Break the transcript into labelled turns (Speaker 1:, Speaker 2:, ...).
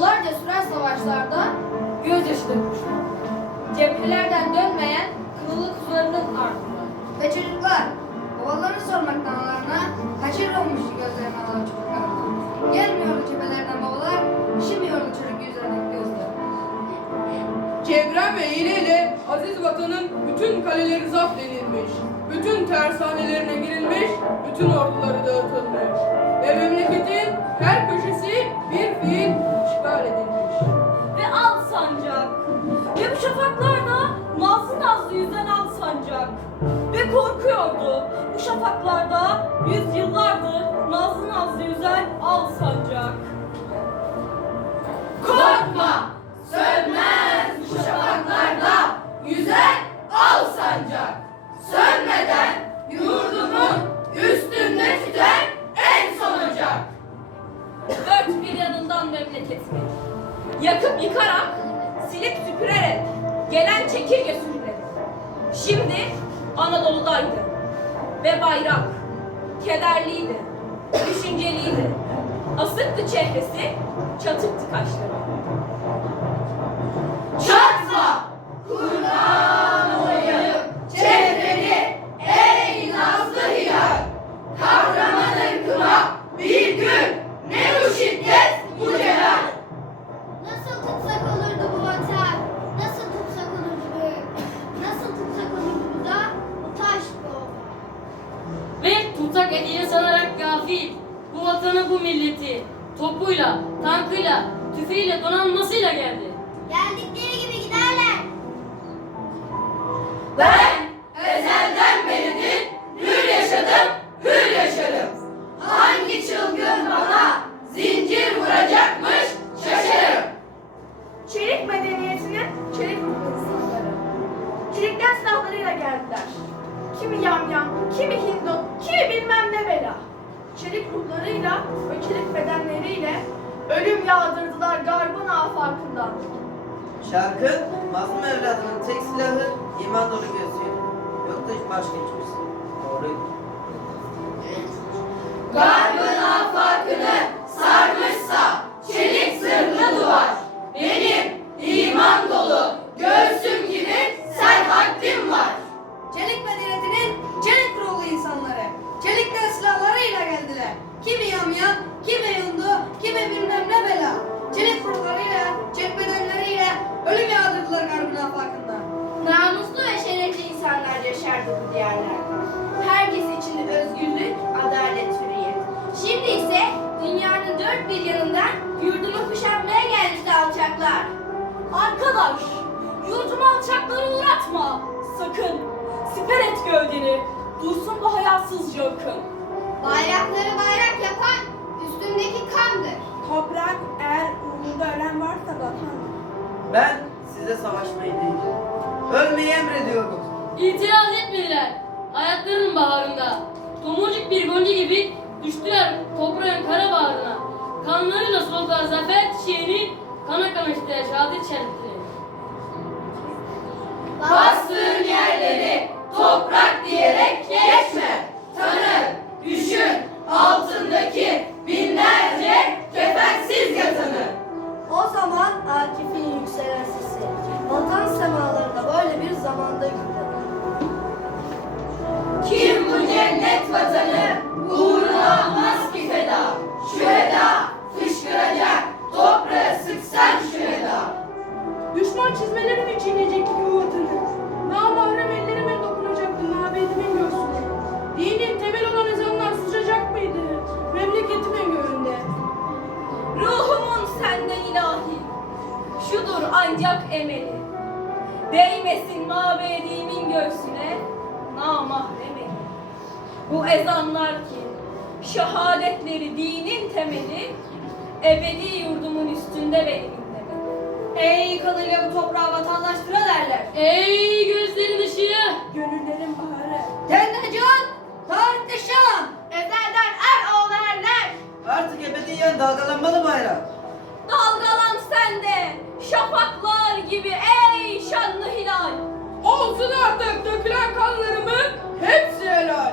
Speaker 1: Yıllarca süren savaşlarda gözyaşı dökmüşler. Cephelerden dönmeyen kılılı kuzularının ardından.
Speaker 2: Ve çocuklar, babaları sormaktan alanına kaçırılmıştı gözlerini alan çocuklardan. Gelmiyordu cephelerden babalar, işimiyordu çocuk yüzlerindeki gözler.
Speaker 3: Çevrem ve ileyle aziz vatanın bütün kaleleri zapt edilmiş. Bütün tersanelerine girilmiş, bütün orduları dağıtılmış. Ve memleketin her köşesi bir fiil işgal edilmiş.
Speaker 1: Ve al sancak. Ve bu şafaklarda nazlı nazlı yüzen al sancak. Ve korkuyordu. Bu şafaklarda yüzyıllardır nazlı nazlı yüzen al sancak. Korkma, sönmez bu şafaklarda
Speaker 4: yüzen al sancak. Sönmeden
Speaker 1: yurdumun üstünde tüten en son. Dört bir yanından memleketimi. Yakıp yıkarak, silip süpürerek, gelen çekirge sürüleri. Şimdi Anadolu'daydı. Ve bayrak, kederliydi, düşünceliydi. Asıktı çehresi, çatıktı kaşları.
Speaker 4: Çatma, kurban
Speaker 5: vatanı bu milleti, topuyla, tankıyla, tüfeğiyle donanmasıyla geldi.
Speaker 4: Geldikleri gibi giderler. Ben ezelden beridir hür yaşadım, hür yaşarım. Hangi çılgın bana zincir vuracakmış şaşarım. Çelik medeniyetinin çelik insanları. Çelikten silahlarıyla geldiler. Kimi yamyam, kimi hindot, kimi bilmem ne bela. Çelik ruhlarıyla ve çelik bedenleriyle ölüm yağdırdılar garbın afakından.
Speaker 6: Şarkı, mazlum evladının tek silahı iman dolu gözüydü. Yok da baş geçmişsin. Doğruydu.
Speaker 4: Garbın için özgürlük, adalet, hürriyet. Şimdi ise dünyanın dört bir yanından yurdunu kuşatmaya gelmişti alçaklar.
Speaker 1: Arkadaş, yurdumu alçaklara uğratma. Sakın, siper et gövdeni. Dursun bu hayasızca akın.
Speaker 4: Bayrakları bayrak yapan üstündeki kandır. Toprak eğer uğrunda ölen varsa vatandır.
Speaker 6: Ben size savaşmayı değil, ölmeyi emrediyorum.
Speaker 5: İtiraz etmediler. Hayatlarının baharında. Tomurcuk bir gonca gibi düştüler toprağın kara bağrına. Kanlarıyla soldular zafer çiçeğini, kana kana işte şehadet şerifleri.
Speaker 1: Şudur ancak emeli. Değmesin mabedimin göğsüne namahrem eli. Bu ezanlar ki şehadetleri dinin temeli ebedi yurdumun üstünde benim.
Speaker 4: Ey kanıyla
Speaker 2: bu toprağı vatandaştıra derler.
Speaker 5: Ey gözlerin ışığı!
Speaker 3: Gönüllerin baharı.
Speaker 2: Tende can, tarihte şan.
Speaker 4: Ezelden er oğlu erler.
Speaker 6: Artık ebediyen dalgalanmalı bayrak
Speaker 1: şafaklar gibi ey şanlı hilal.
Speaker 3: Olsun artık dökülen kanlarımın hepsi helal.